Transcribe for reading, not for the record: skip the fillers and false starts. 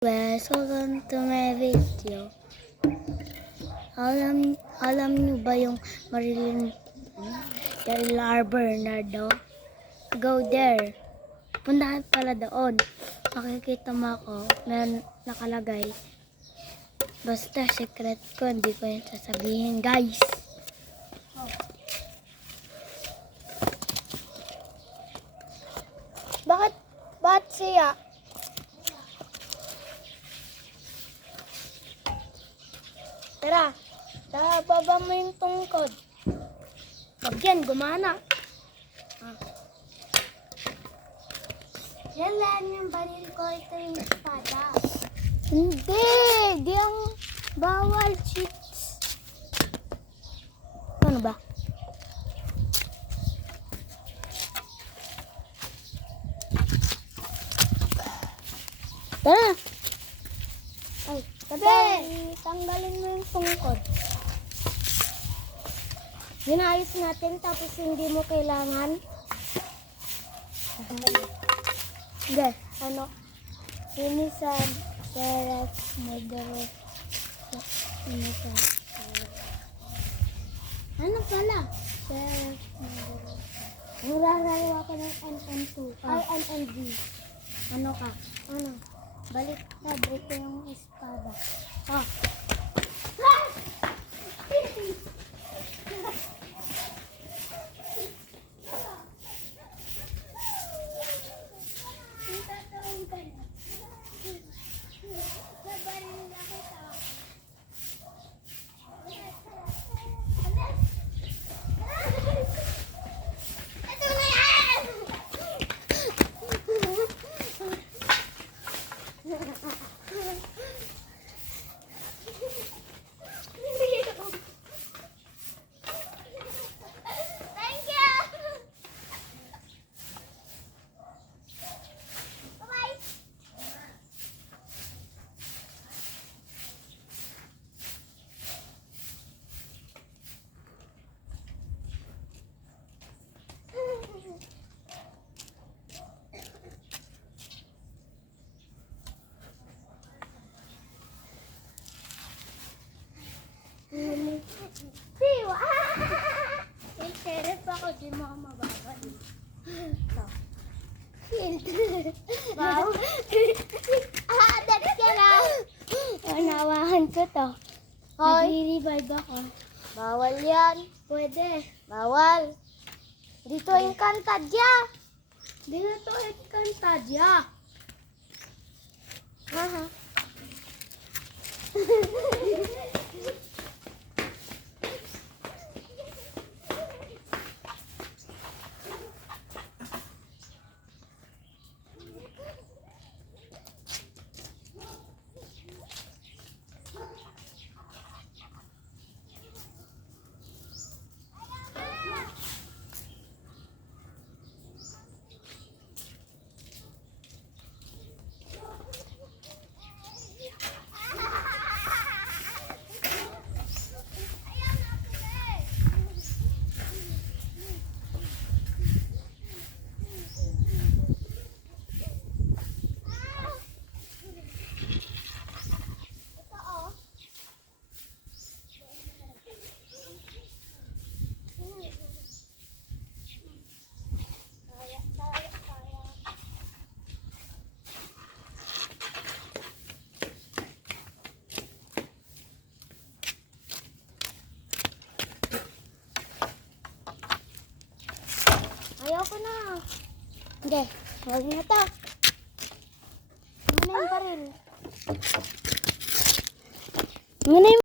Welcome to my video. Alam niyo ba yung Marilyn Bernardo? Go there. Puntahan pala doon. Makikita mo ako. Meron nakalagay. Basta secret ko, hindi ko yan sasabihin, guys. Bakit siya? Tara, baba mo yung tungkod. Pag yan, gumana. Yan lang yung baril ko, ito yung espada. Hindi, di ang bawal cheats. Ano ba? Tara. Ay, tanggalin mo yung tungkod. Ginayos natin tapos hindi mo kailangan. Hindi, Sinisan, Sheriff, Murderer. Ano pala? Sheriff, Murderer. Nurarayo ako ng NM2. Ay, NMD. Ano ka? Ano? Balik na, break ko yung espada. Piwa! May sheriff ako, di mo ako mababal. Ito. Wow! That's ka na! Nawahan ko to. Nag-revive ako. Bawal yan. Pwede. Bawal. Dito yung kantadya. Dito yung kantadya. Haha. Ayoko na. Hindi, huwag na to. Muna yung baril. Muna yung